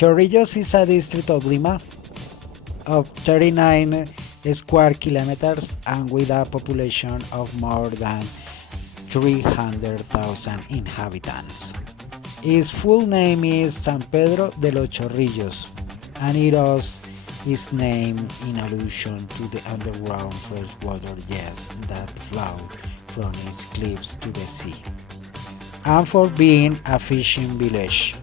Chorrillos is a district of Lima of 39 square kilometers and with a population of more than 300,000 inhabitants. Its full name is San Pedro de los Chorrillos, and it owes its name in allusion to the underground freshwater jets that flow from its cliffs to the sea, and for being a fishing village.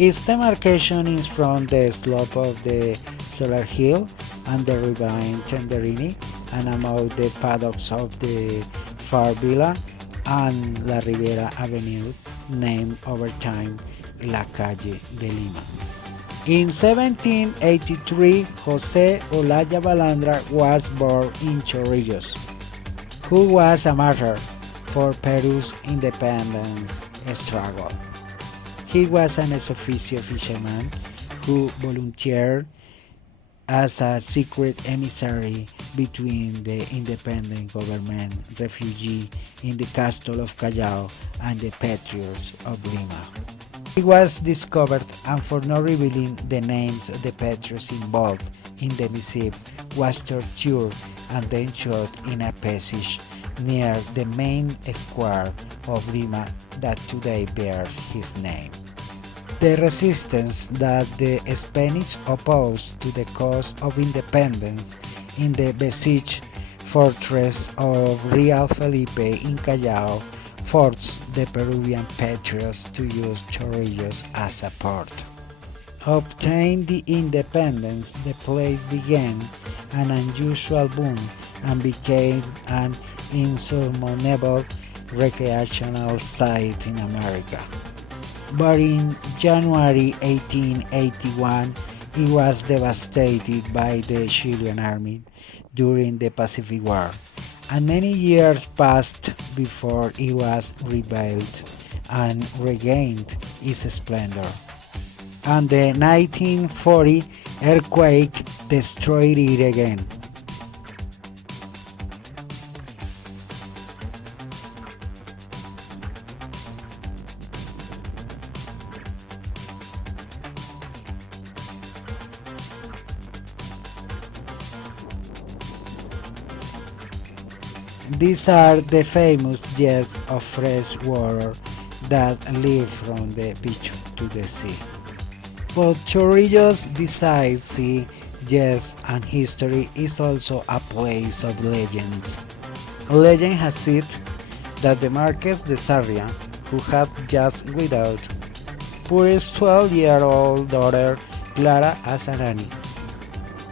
Its demarcation is from the slope of the Sergeev and the ravine Tenderini and among the paddocks of the Far Villa and La Ribera Avenue, named over time La Calle de Lima. In 1783, José Olaya Balandra was born in Chorrillos, who was a martyr for Peru's independence struggle. He was an ex officio fisherman who volunteered as a secret emissary between the independent government refugee in the castle of Callao and the patriots of Lima. He was discovered, and for not revealing the names of the patriots involved in the missives, was tortured and then shot in a passage near the main square of Lima that today bears his name. The resistance that the Spanish opposed to the cause of independence in the besieged fortress of Real Felipe in Callao forced the Peruvian patriots to use Chorrillos as a port. Obtained the independence, the place began an unusual boom and became an insurmountable recreational site in America. But in January 1881, it was devastated by the Chilean army during the Pacific War, and many years passed before it was rebuilt and regained its splendor. And the 1940 earthquake destroyed it again. These are the famous jets of fresh water that live from the beach to the sea. But Chorrillos, besides sea, jets, and history, is also a place of legends. Legend has it that the Marquess de Sarria, who had just widowed, put his 12-year-old daughter Clara as a nanny.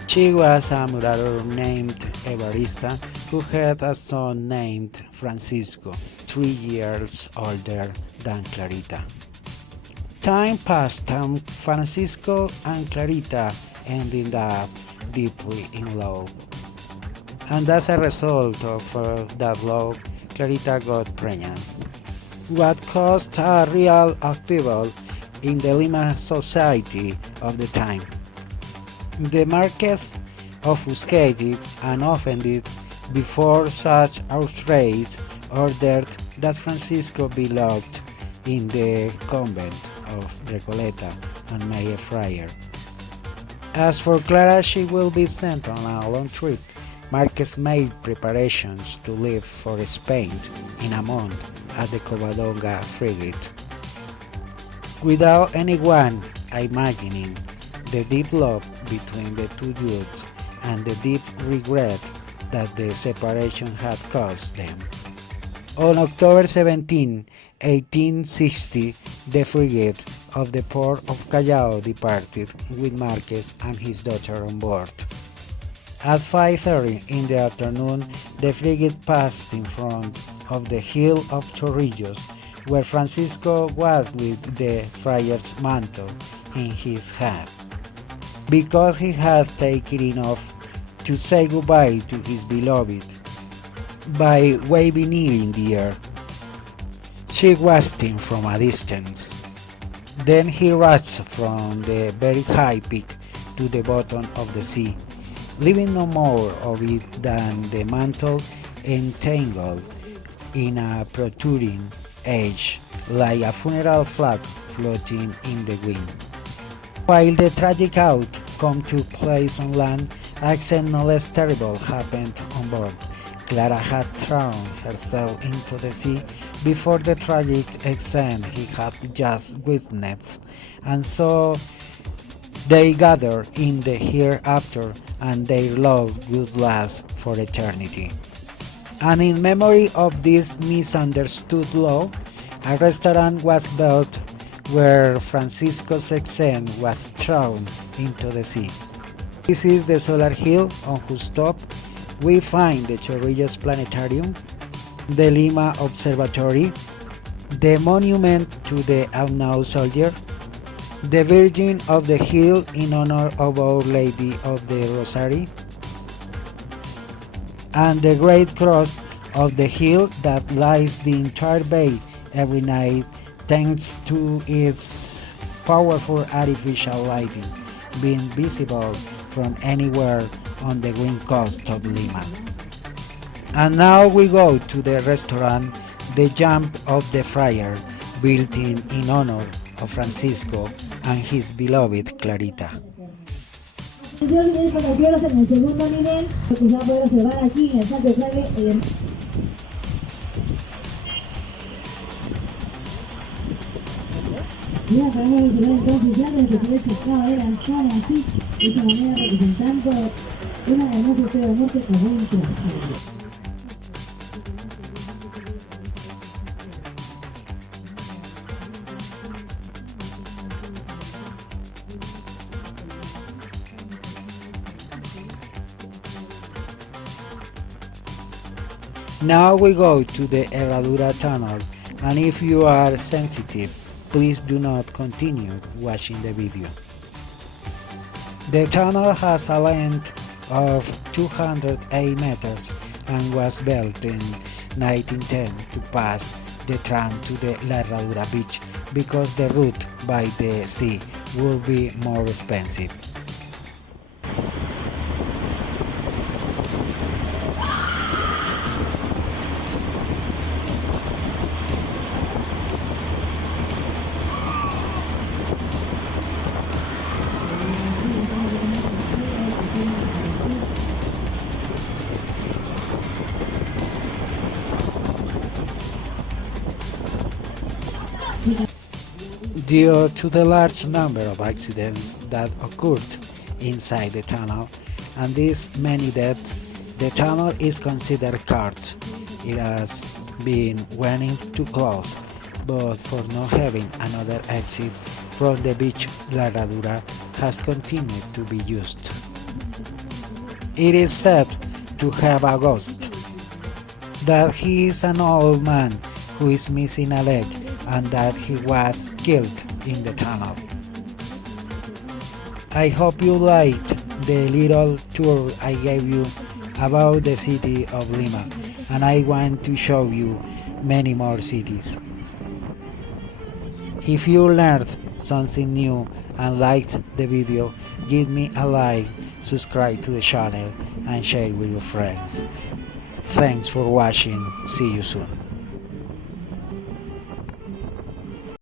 She was a murderer named Evarista, who had a son named Francisco, 3 years older than Clarita. Time passed and Francisco and Clarita ended up deeply in love. And as a result of that love, Clarita got pregnant, what caused a real upheaval in the Lima society of the time. The Marquess, obfuscated and offended before such outrage, ordered that Francisco be locked in the convent of Recoleta and made a friar. As for Clara, she will be sent on a long trip. Marquez made preparations to leave for Spain in a month at the Covadonga frigate. Without anyone imagining the deep love between the two youths and the deep regret that the separation had caused them. On October 17, 1860, the frigate of the port of Callao departed with Marquez and his daughter on board. At 5:30 in the afternoon, the frigate passed in front of the hill of Chorrillos, where Francisco was with the friar's mantle in his hand, because he had taken it off to say goodbye to his beloved by waving it in the air. She watched him from a distance. Then he rushed from the very high peak to the bottom of the sea, leaving no more of it than the mantle entangled in a protruding edge, like a funeral flag floating in the wind. While the tragic outcome took place on land, accident no less terrible happened on board. Clara had thrown herself into the sea before the tragic event he had just witnessed, and so they gathered in the hereafter, and their love would last for eternity. And in memory of this misunderstood love, a restaurant was built where Francisco's accent was thrown into the sea. This is the solar hill on whose top we find the Chorrillos Planetarium, the Lima Observatory, the monument to the unknown soldier, the Virgin of the Hill in honor of Our Lady of the Rosary, and the Great Cross of the hill that lights the entire bay every night thanks to its powerful artificial lighting, being visible from anywhere on the green coast of Lima. And now we go to the restaurant, the Jump of the Friar, built in honor of Francisco and his beloved Clarita. Yo diré para en el segundo nivel, lo que se va a poder observar aquí en el salto de clave. Y acabamos de observar entonces ya desde que se acaba de lanzar así, de esta manera representando una hermosa historia de muerte como un clásico. Now we go to the Herradura Tunnel, and if you are sensitive, please do not continue watching the video. The tunnel has a length of 208 meters and was built in 1910 to pass the tram to the La Herradura beach because the route by the sea would be more expensive. Due to the large number of accidents that occurred inside the tunnel and these many deaths, the tunnel is considered cursed. It has been warned to close, but for not having another exit from the beach, La Herradura has continued to be used. It is said to have a ghost, that he is an old man who is missing a leg and that he was killed in the tunnel. I hope you liked the little tour I gave you about the city of Lima, and I want to show you many more cities. If you learned something new and liked the video, give me a like, subscribe to the channel and share with your friends. Thanks for watching, see you soon.